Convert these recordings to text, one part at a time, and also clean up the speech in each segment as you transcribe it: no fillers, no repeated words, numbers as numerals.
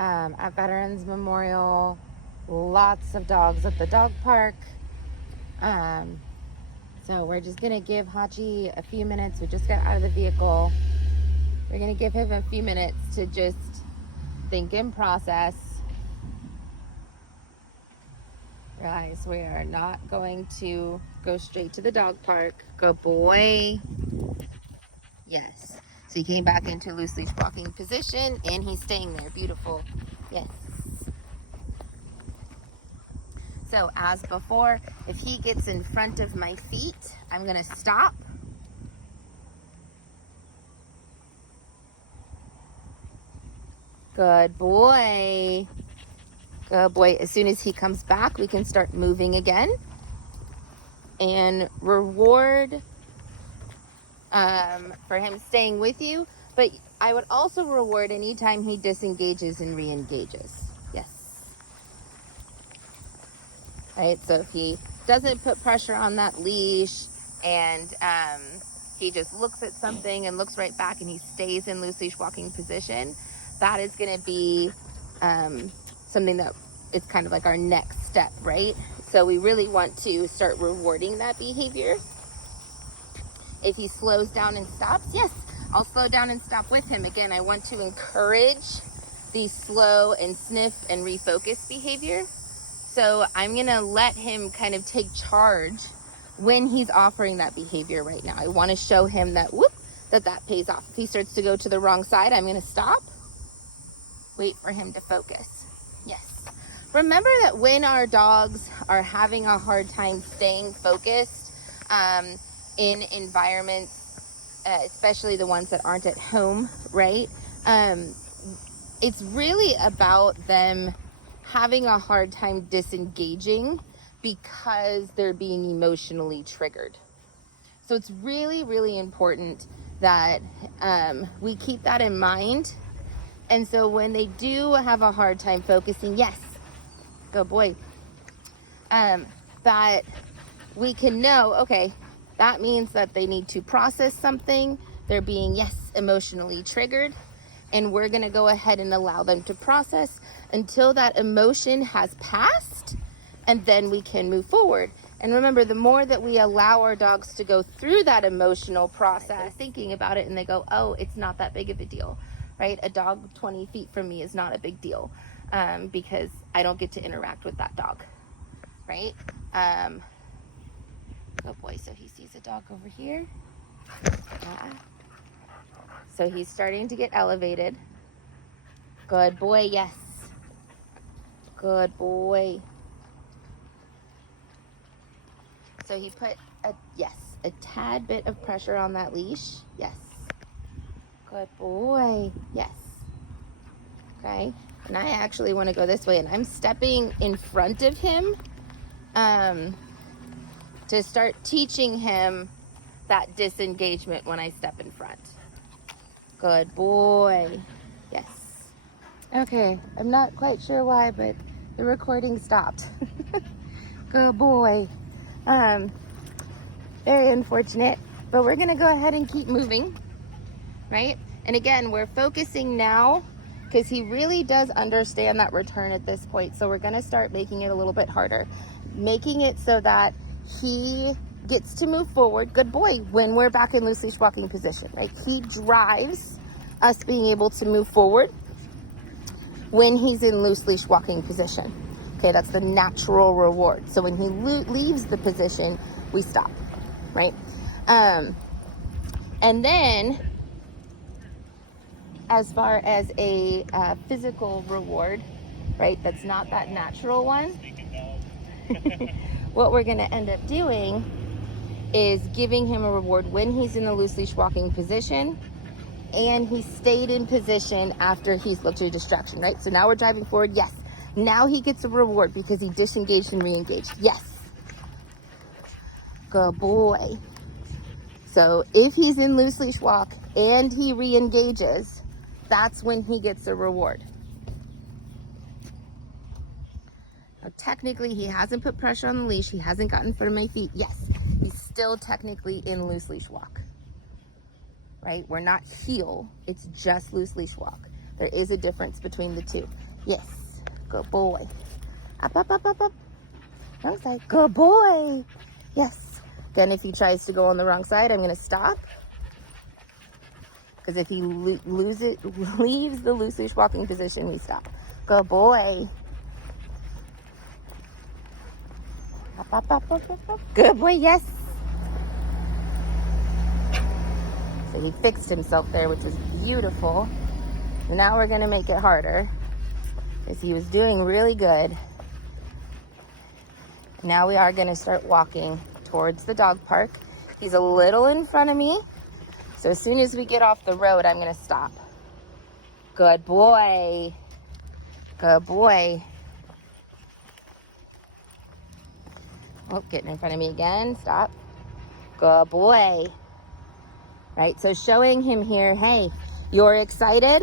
at Veterans Memorial. Lots of dogs at the dog park. So we're just gonna give Hatchie a few minutes. We just got out of the vehicle. We're gonna give him a few minutes to just think and process. Realize we are not going to go straight to the dog park. Good boy. Yes. So he came back into loose leash walking position and he's staying there. Beautiful. Yes. So as before, if he gets in front of my feet, I'm gonna stop. Good boy. Good boy. As soon as he comes back, we can start moving again. And reward for him staying with you. But I would also reward anytime he disengages and re-engages. Yes. Right, so if he doesn't put pressure on that leash and he just looks at something and looks right back and he stays in loose leash walking position, that is going to be something that it's kind of like our next step, right? So we really want to start rewarding that behavior. If he slows down and stops, yes, I'll slow down and stop with him. Again, I want to encourage the slow and sniff and refocus behavior. So I'm gonna let him kind of take charge when he's offering that behavior right now. I wanna show him that, that pays off. If he starts to go to the wrong side, I'm gonna stop, wait for him to focus. Yes. Remember that when our dogs are having a hard time staying focused in environments, especially the ones that aren't at home, right? It's really about them having a hard time disengaging because they're being emotionally triggered. So it's really, really important that we keep that in mind. And so when they do have a hard time focusing, yes, good boy, that we can know, okay, that means that they need to process something. They're being, yes, emotionally triggered. And we're gonna go ahead and allow them to process until that emotion has passed, and then we can move forward. And remember, the more that we allow our dogs to go through that emotional process, thinking about it, and they go, oh, it's not that big of a deal, right? A dog 20 feet from me is not a big deal because I don't get to interact with that dog, right? Good boy, so he sees a dog over here. So he's starting to get elevated. Good boy, yes. Good boy. So he put a tad bit of pressure on that leash. Yes. Good boy. Yes. Okay. And I actually want to go this way, and I'm stepping in front of him to start teaching him that disengagement when I step in front. Good boy. Yes. Okay, I'm not quite sure why, but the recording stopped. Good boy. Very unfortunate, but we're gonna go ahead and keep moving, right? And again, we're focusing now because he really does understand that return at this point. So we're gonna start making it a little bit harder, making it so that he gets to move forward, good boy, when we're back in loose leash walking position, right? He drives us being able to move forward when he's in loose leash walking position. Okay, that's the natural reward. So when he leaves the position, we stop, right? And then as far as a physical reward, right, that's not that natural one, what we're gonna end up doing is giving him a reward when he's in the loose leash walking position and he stayed in position after he's looked at a distraction, right? So now we're driving forward, yes. Now he gets a reward because he disengaged and re-engaged, yes. Good boy. So if he's in loose leash walk and he re-engages, that's when he gets a reward. Now, technically, he hasn't put pressure on the leash. He hasn't gotten in front of my feet. Yes, he's still technically in loose leash walk, right? We're not heel. It's just loose leash walk. There is a difference between the two. Yes. Good boy. Up, up, up, up, up. Wrong side. Good boy. Yes. Again, if he tries to go on the wrong side, I'm going to stop. Because if he leaves the loose leash walking position, we stop. Good boy. Up, up, up, up, up, up. Good boy, yes. So he fixed himself there, which is beautiful. And now we're going to make it harder. Because he was doing really good. Now we are going to start walking towards the dog park. He's a little in front of me. So as soon as we get off the road, I'm going to stop. Good boy. Good boy. Oh, getting in front of me again. Stop. Good boy. Right, so showing him here, hey, you're excited?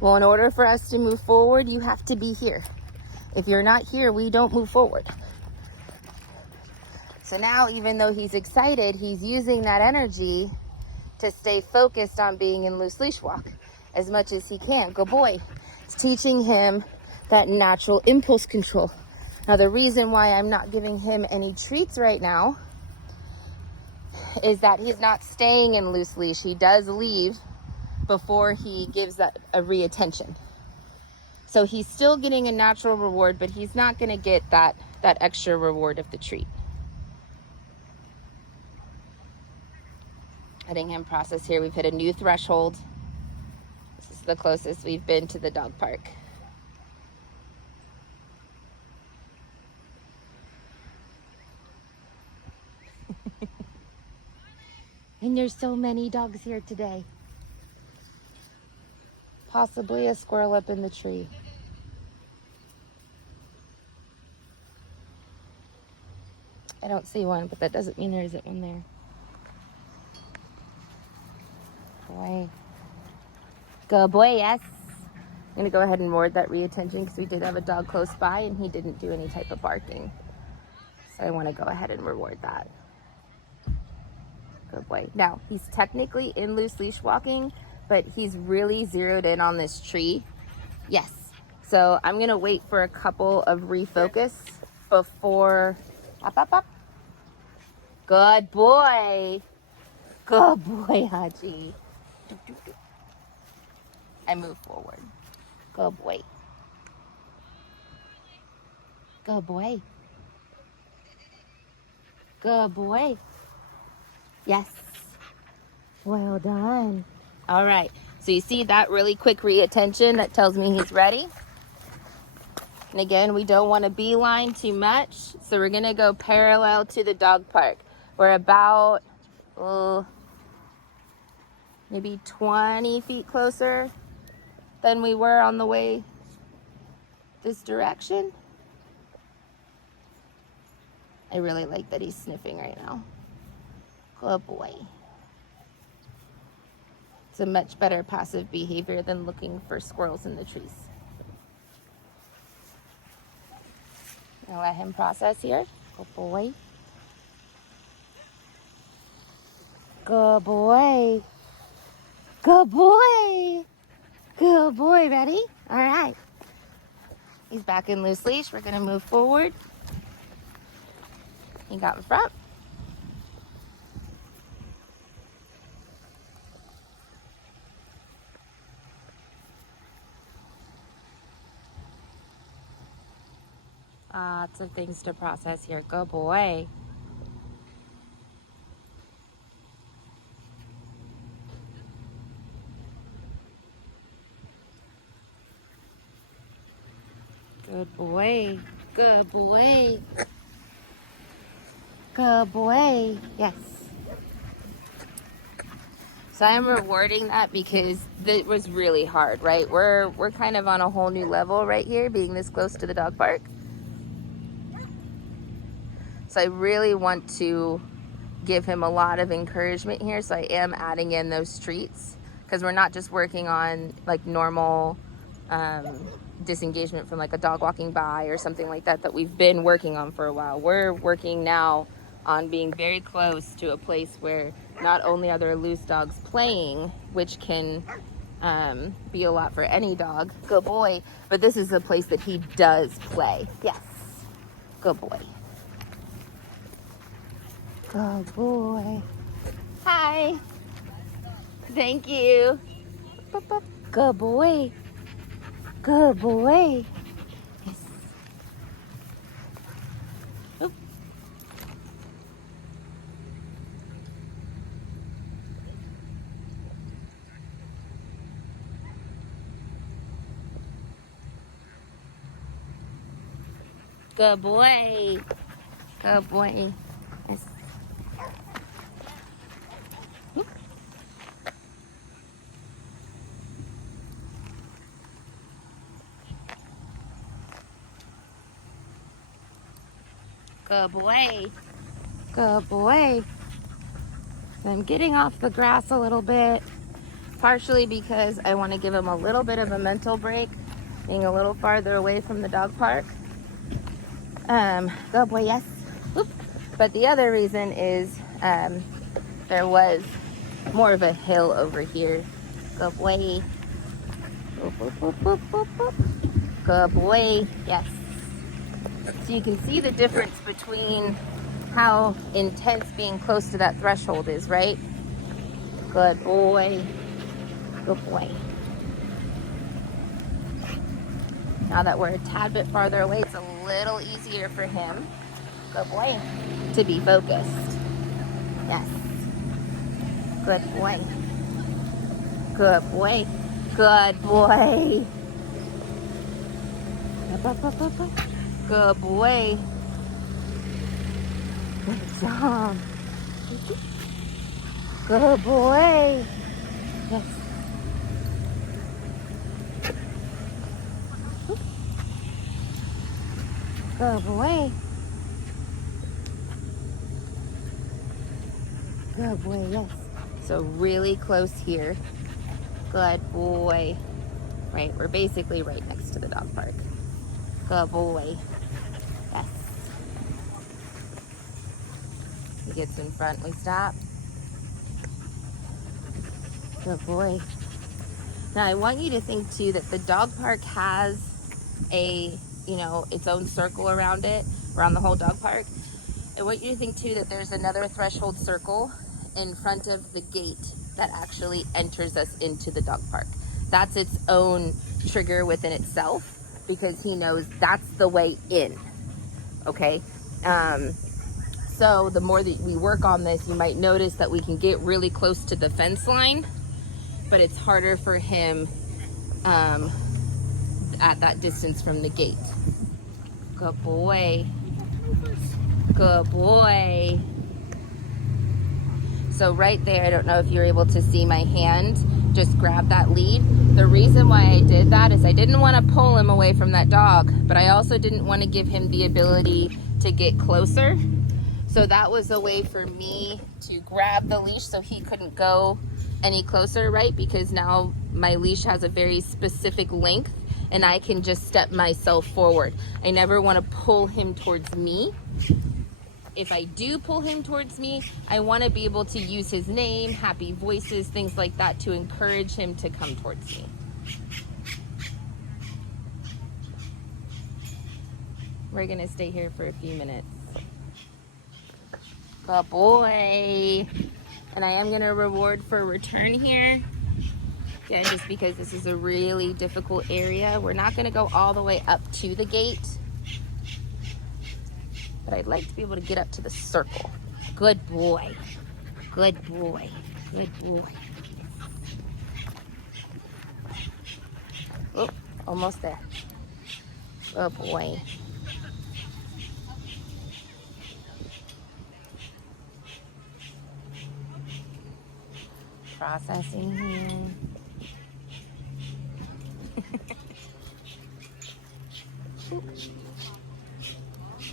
Well, in order for us to move forward, you have to be here. If you're not here, we don't move forward. So now, even though he's excited, he's using that energy to stay focused on being in loose leash walk as much as he can. Good boy. It's teaching him that natural impulse control. Now, the reason why I'm not giving him any treats right now is that he's not staying in loose leash. He does leave before he gives that a reattention. So he's still getting a natural reward, but he's not going to get that extra reward of the treat. Letting him process here. We've hit a new threshold. This is the closest we've been to the dog park. And there's so many dogs here today. Possibly a squirrel up in the tree. I don't see one, but that doesn't mean there isn't one there. Boy. Good boy, yes. I'm going to go ahead and reward that reattention because we did have a dog close by and he didn't do any type of barking. So I want to go ahead and reward that. Good boy. Now, he's technically in loose leash walking, but he's really zeroed in on this tree. Yes. So I'm going to wait for a couple of refocus before... Up, up, up. Good boy. Good boy, Hatchie. I move forward. Good boy. Good boy. Good boy. Yes. Well done. All right. So you see that really quick reattention that tells me he's ready. And again, we don't want to beeline too much. So we're going to go parallel to the dog park. We're about maybe 20 feet closer than we were on the way this direction. I really like that he's sniffing right now. Good boy. It's a much better passive behavior than looking for squirrels in the trees. I'll let him process here. Good boy. Good boy. Good boy. Good boy. Ready? All right. He's back in loose leash. We're going to move forward. He got in front. Lots of things to process here. Good boy. Good boy. Good boy. Good boy. Yes. So I'm rewarding that because it was really hard, right? We're kind of on a whole new level right here, being this close to the dog park. So I really want to give him a lot of encouragement here. So I am adding in those treats because we're not just working on like normal disengagement from like a dog walking by or something like that we've been working on for a while. We're working now on being very close to a place where not only are there loose dogs playing, which can be a lot for any dog. Good boy. But this is a place that he does play. Yes. Good boy. Good boy. Hi. Thank you. Good boy. Good boy. Yes. Oop. Good boy. Good boy. Yes. Oop. Good boy. Good boy. So I'm getting off the grass a little bit, partially because I want to give him a little bit of a mental break, being a little farther away from the dog park. Good boy, yes. Oop. But the other reason is there was more of a hill over here. Good boy. Oop, oop, oop, oop, oop, oop. Good boy, yes. So you can see the difference between how intense being close to that threshold is, right? Good boy. Good boy. Now that we're a tad bit farther away, it's a little easier for him, good boy, to be focused. Yes. Good boy. Good boy. Good boy. Up, up, up, up, up. Good boy. Good job. Good boy. Yes. Good boy. Good boy, yes. So really close here. Good boy. Right, we're basically right next to the dog park. Good boy. Yes. He gets in front, we stop. Good boy. Now I want you to think too that the dog park has a, its own circle around it, around the whole dog park. I want you to think too that there's another threshold circle in front of the gate that actually enters us into the dog park. That's its own trigger within itself because he knows that's the way in, okay? So the more that we work on this, you might notice that we can get really close to the fence line, but it's harder for him at that distance from the gate. Good boy. Good boy. So right there, I don't know if you're able to see my hand just grab that lead. The reason why I did that is I didn't want to pull him away from that dog, but I also didn't want to give him the ability to get closer. So that was a way for me to grab the leash so he couldn't go any closer, right? Because now my leash has a very specific length and I can just step myself forward. I never want to pull him towards me. If I do pull him towards me, I want to be able to use his name, happy voices, things like that to encourage him to come towards me. We're going to stay here for a few minutes. Good boy. And I am going to reward for return here. Again, just because this is a really difficult area. We're not going to go all the way up to the gate. But I'd like to be able to get up to the circle. Good boy. Good boy. Good boy. Oh, almost there. Good boy. Processing here.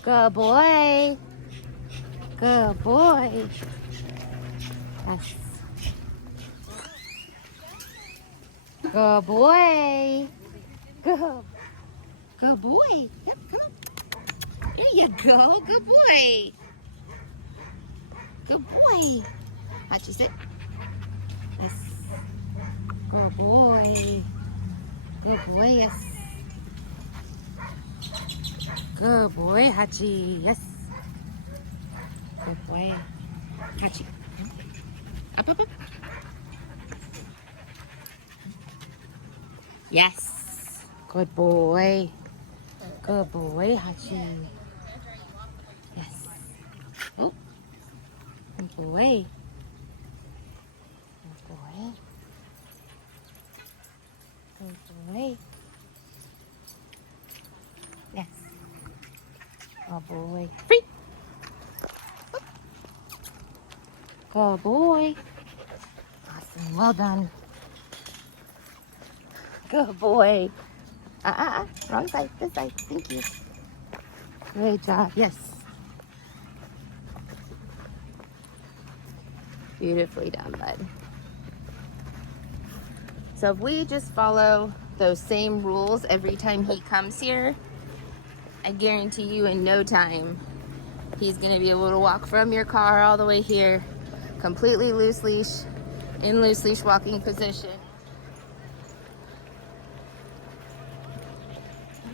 Good boy. Good boy. Yes. Good boy. Good boy. Yep, come on. There you go. Good boy. Good boy. Hatchie, sit. Yes. Good boy. Good boy, yes. Good boy, Hatchie, yes. Good boy, Hatchie. Up, up, up. Yes. Good boy. Good boy, Hatchie. Yes. Oh. Good boy. Good boy. Good boy. Yes. Good boy. Free. Good boy. Awesome. Well done. Good boy. Wrong side. This side. Thank you. Great job. Yes. Beautifully done, bud. So if we just follow those same rules every time he comes here, I guarantee you in no time, he's gonna be able to walk from your car all the way here, completely loose leash, in loose leash walking position.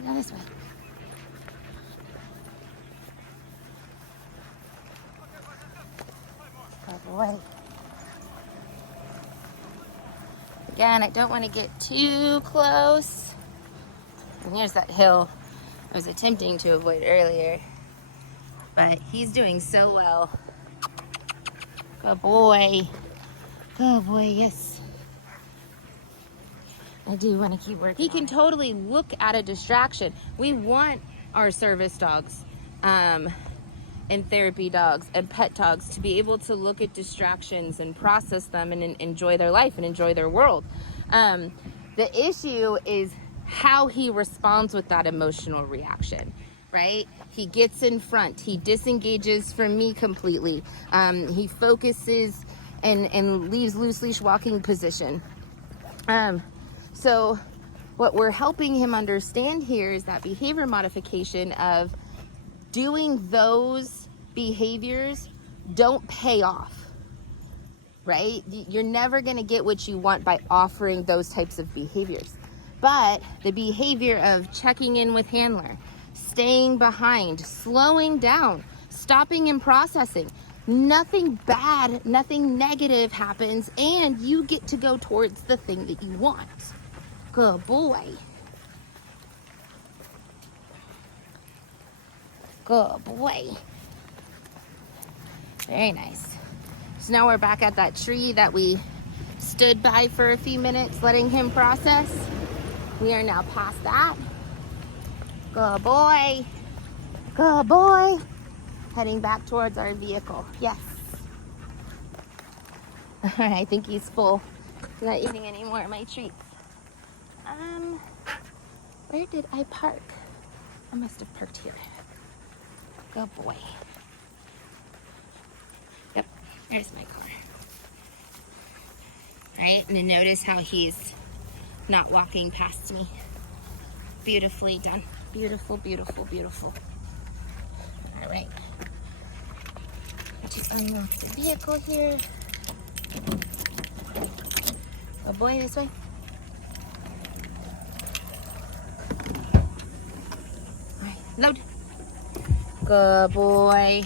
Go this way. Good boy. Again, I don't want to get too close. And here's that hill I was attempting to avoid earlier. But he's doing so well. Good boy. Good boy, yes. I do want to keep working. He can totally look at a distraction. We want our service dogs and therapy dogs and pet dogs to be able to look at distractions and process them and enjoy their life and enjoy their world. The issue is how he responds with that emotional reaction, right? He gets in front, he disengages from me completely. He focuses and leaves loose leash walking position. So what we're helping him understand here is that behavior modification of doing those behaviors don't pay off, right? You're never going to get what you want by offering those types of behaviors. But the behavior of checking in with handler, staying behind, slowing down, stopping and processing, nothing bad, nothing negative happens, and you get to go towards the thing that you want. Good boy. Good boy. Very nice. So now we're back at that tree that we stood by for a few minutes, letting him process. We are now past that. Good boy. Good boy. Heading back towards our vehicle. Yes. All right, I think he's full. He's not eating any more of my treats. Where did I park? I must have parked here. Good boy. Yep, there's my car. All right, and then notice how he's not walking past me. Beautifully done. Beautiful, beautiful, beautiful. All right. Just unlock the vehicle here. Oh boy, this way. All right, load. Good boy.